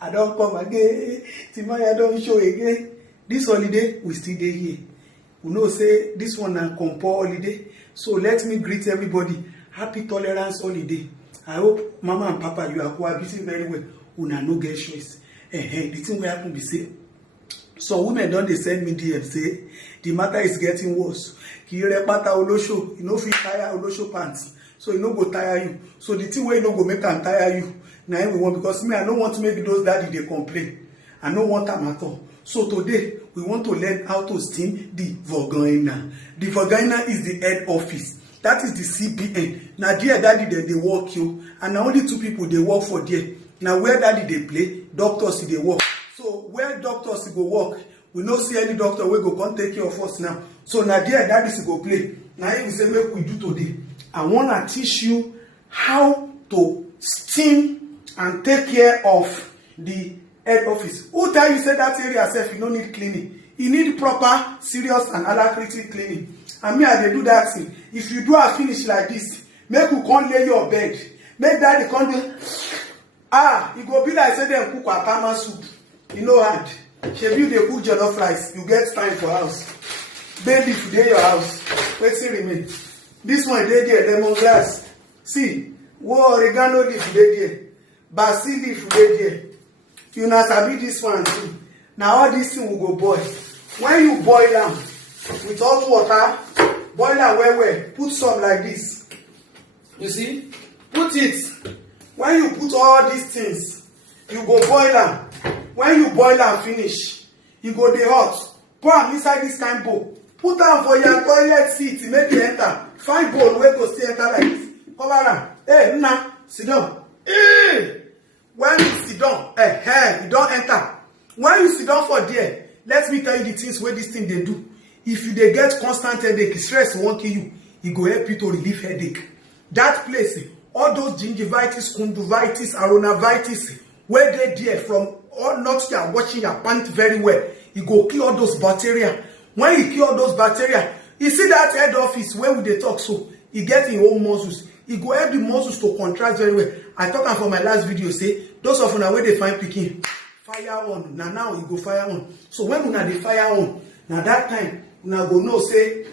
I don't come again. Timaya don't show again. This holiday, we still dey here. We know say this one na compo holiday. So let me greet everybody. Happy tolerance holiday. I hope Mama and Papa, you are cohabiting very well. Una no get choice. The thing will happen be say, so women don't they send me DM say the matter is getting worse. Kire pata olosho, you know fit tire olosho pants. So you no go tire you. So the thing where you no go make am tire you. Now everyone, because me, I don't want to make those daddy they complain. I don't want them at all. So today we want to learn how to steam the vagina. The vagina is the head office. That is the CBN. Now dear daddy they work you, and now only 2 people they work for there. Now where daddy they play, doctors they work. So where doctors go work, we no see any doctor wey go come take care of us now. So now dear daddy go play. Now if we say make we do today, I wanna teach you how to steam and take care of the head office. Who tell you say that area self you no need cleaning? You need proper, serious and alacrity cleaning. And me I dey do that thing. If you do a finish like this, make you come lay your bed. Make daddy come do. E go be like say dem cook akama soup. You know hard. Shebi dey cook jollof rice. You get time for house. Baby, if dey your house, wetin remain? This one dey there, lemongrass. See, oregano leaf dey there. Basil leaf dey there. You na sabi this one too. Now all this thing will go boil. When you boil am with hot water, boil am well. Put some like this. You see? Put it. When you put all these things, you go boil am. When you boil am finish, you go dey hot. Pour am inside this kind bowl. Put am for your toilet seat, make it enter. Find bowl wey go still enter like this. Cover am. Hey, Nna, sit down. Hey! When you sit down, you don't enter. When you sit down for there, let me tell you the things where this thing they do. If you they get constant headache, stress won't kill you. It go help you to relieve headache. That place, all those gingivitis, conjunctivitis, aronavitis, where they there from all not you are washing your pants very well, it go kill all those bacteria. When you kill all those bacteria, you see that head office where we they talk so, you get in own muscles. It go help the muscles to contract very well. I talk for my last video say those of una where they find picking fire on. Now you go fire on. So when una dey fire on, now that time una go know say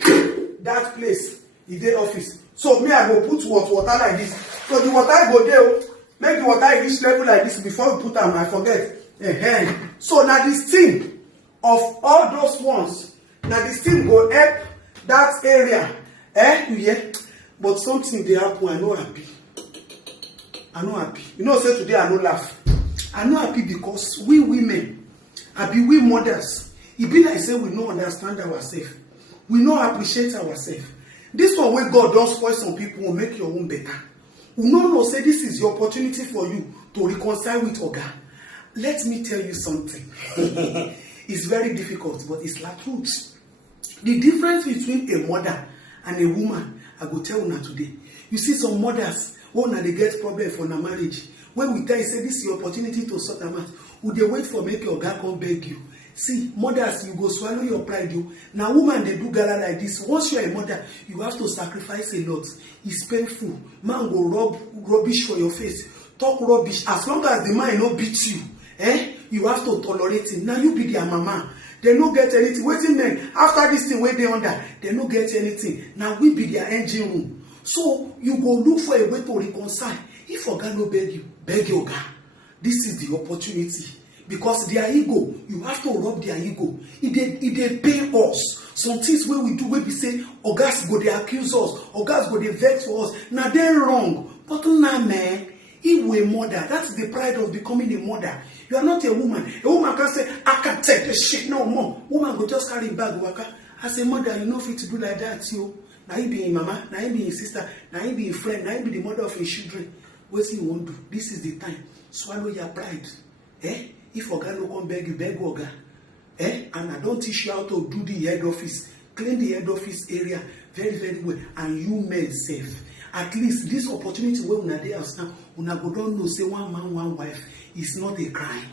that place is the office. So me I go put water like this. So the water go there. Make the water reach level like this before we put them. I forget. So now this thing of all those ones, now this thing go help that area. You hear? But something they happen, I no happy. I no happy. You know, say today I no laugh. I no happy because we women, we mothers, it be like say we no understand ourselves. We no appreciate ourselves. This one where God don't spoil some people will make your own better. We no say this is your opportunity for you to reconcile with Oga. Let me tell you something. It's very difficult, but it's like truth. The difference between a mother and a woman, I go tell una today. You see some mothers, now they get problem for their marriage. When we tell you, say this is your opportunity to sort them out, would they wait for make your guy come beg you? See, mothers, you go swallow your pride. Now, woman, they do gala like this. Once you're a mother, you have to sacrifice a lot. It's painful. Man go rub rubbish for your face. Talk rubbish. As long as the man no beat you, you have to tolerate him. Now, you be their mama. They no get anything. Waiting men, after this thing, where they under, they no get anything. Now, we be their engine room. So, you go look for a way to reconcile. If Oga no beg you, beg your Oga. This is the opportunity. Because their ego, you have to rub their ego. If they pay us, some things where we do, where we say, Ogas go they accuse us, Ogas go they vex for us. Now they're wrong. But now, man, if we're a mother, that's the pride of becoming a mother. You are not a woman. A woman can say, I can't take this shit no more. Woman go just carry bag waka. As a mother, you know fit to do like that, you. Now you be your mama, now you be your sister, now you be your friend, now you be the mother of your children. What you want to do? This is the time. Swallow your pride. If Oga no come beg you, beg Oga. And I don't teach you how to do the head office. Clean the head office area very, very well. And you men safe. At least this opportunity where una dey house now, una go don't know say one man, one wife is not a crime.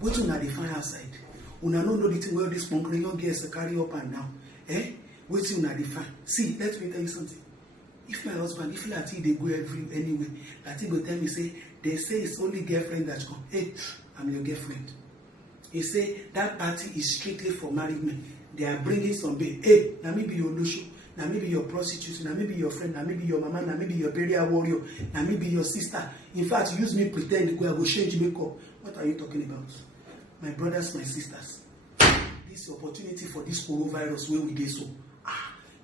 What una dey find outside? Una no know the thing where this monkey young girls carry up and down. What una dey find? See, let me tell you something. If my husband, if Lati they go anywhere, Lati go tell me say, They say it's only girlfriend that come. Hey, I'm your girlfriend. He say that party is strictly for married men. They are bringing some babe. Hey, na me be your lusho, na me be your prostitute, na me be your friend, na me be your mama, na me be your burial warrior, na me be your sister. In fact, use me pretend go, I go change makeup. What are you talking about? My brothers, my sisters, this opportunity for this coronavirus where we get so.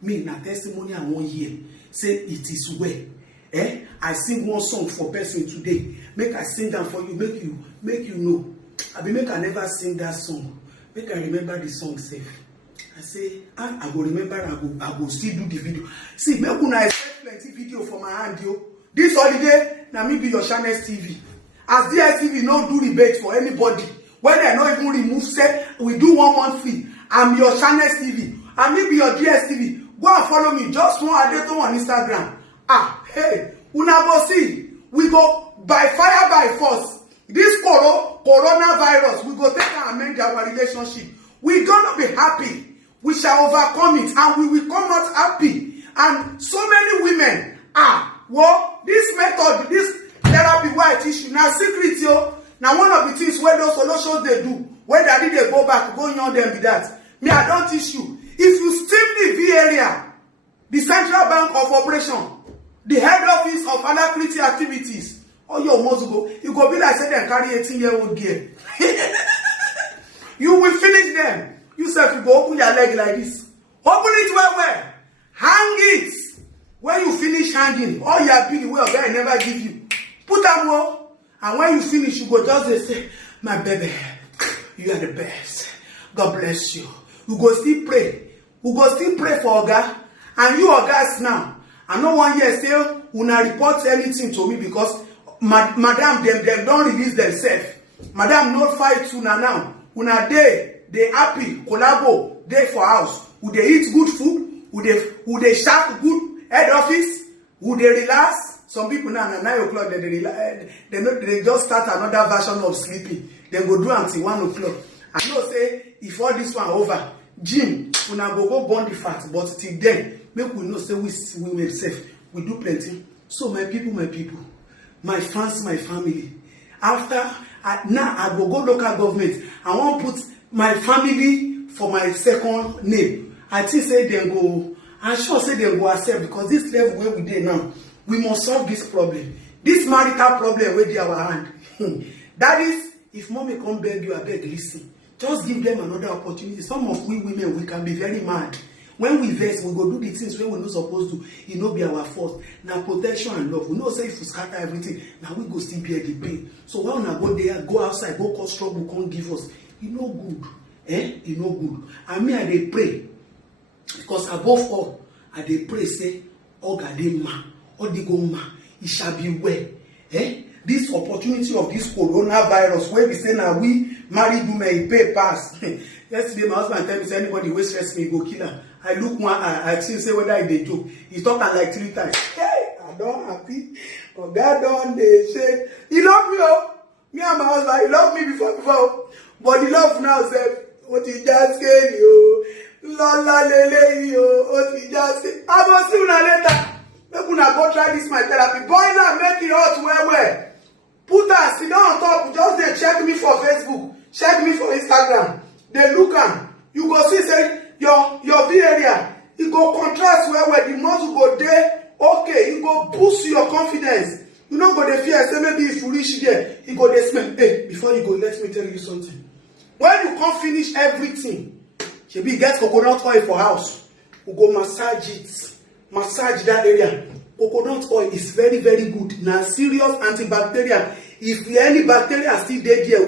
Me na testimony I wan hear. Say it is well. I sing one song for person today. Make I sing that for you. Make you know. Make I never sing that song. Make I remember the song safe. I say, I go remember. I go still do the video. See, make una expect plenty video for my hand, yo. This holiday, na me be your channel TV. As DSTV no do rebate for anybody. When they not even remove, say we do 1 month free. I'm your channel TV. And me be your DSTV. Go and follow me. Just one adeto on Instagram. Hey, una go see. We go by fire by force. This coronavirus, we go take and amend our relationship. We're gonna be happy. We shall overcome it, and we will come out happy. And so many women, well, this method, this therapy where I teach you, now secret, yo. Now one of the things where those solutions they do, where they go back, go on them with that. Me, I don't teach you. If you steal the V area, the Central Bank of Operation, the head office of Alacrity activities, you must go. You go be like say they carry 18-year-old girl. You will finish them. You say you go open your leg like this. Open it well. Hang it. When you finish hanging, all your beauty well, I never give you. Put them more. And when you finish, you go just say, my baby, you are the best. God bless you. You go still pray. You go still pray for Oga. And you Ogas now. I no one here say, una report anything to me because madam, them don't release themselves. Madam, no fight una now. Una they happy, collabo, they for house. Would they eat good food? Would they shout good head office? Would they relax? Some people now at 9 o'clock, they just start another version of sleeping. They go do until 1 o'clock. I know say, if all this one over, Jim, una go burn the fat. But till then, make we know say we will safe. We do plenty. So my people, my fans, my family. After now I go local government. I want put my family for my second name. I think say they go. I'm sure say they go accept because this level where we dey now, we must solve this problem. This marital problem where they our hand. That is, if mommy come beg you, I beg listen. Just give them another opportunity. Some of we women, we can be very mad. When we vex, we go do the things where we're not supposed to. It no be our fault. Now protection and love. We know say if we scatter everything, now we go still bear the pain. So when we go there, go outside, go cause trouble, can't give us. It no good. It no good. And me, I dey pray. Because above all, I dey pray say, Ogadema, Odigoma, it shall be well. This opportunity of this coronavirus, where we say now we married women, pay pass. Yesterday, my husband tell me, say anybody who stress me, go kill her. I look one eye, I see say whether I dey joke. He talk like 3 times. Hey, I don't happy. Oh, God don't they say, he love me, oh. Me and my husband, he love me before. But he love now, say, what he just said, yo. Lola lele, yo. What he just said. I will see you later. Make una go try this my therapy. Boil am, make it hot well. Put her, sit down on top. Just dey check me for Facebook. Check me for Instagram. They look am. You go see say your V area. It go contrast well. The muscle go there. Okay, it go boost your confidence. You no go dey fear. Say maybe if you reach there, it go dey smell. Hey, before you go, let me tell you something. When you come finish everything, shebi get coconut oil for house. You go massage it. Massage that area. Coconut oil is very, very good. Now, serious antibacterial. If any bacteria still there,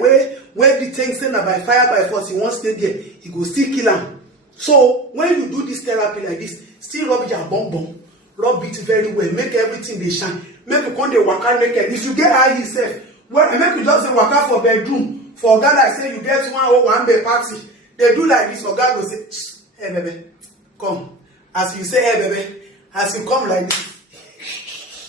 where the thing say by fire by force, he won't stay there, he go still kill them. So when you do this therapy like this, still rub your bum, rub it very well, make everything they shine. Make you come dey waka naked. If you get high yourself, well, make you just say waka for bedroom. For God, I say you get one bed party. They do like this. For God will say, hey baby, come. As you say, hey baby. As you come like this,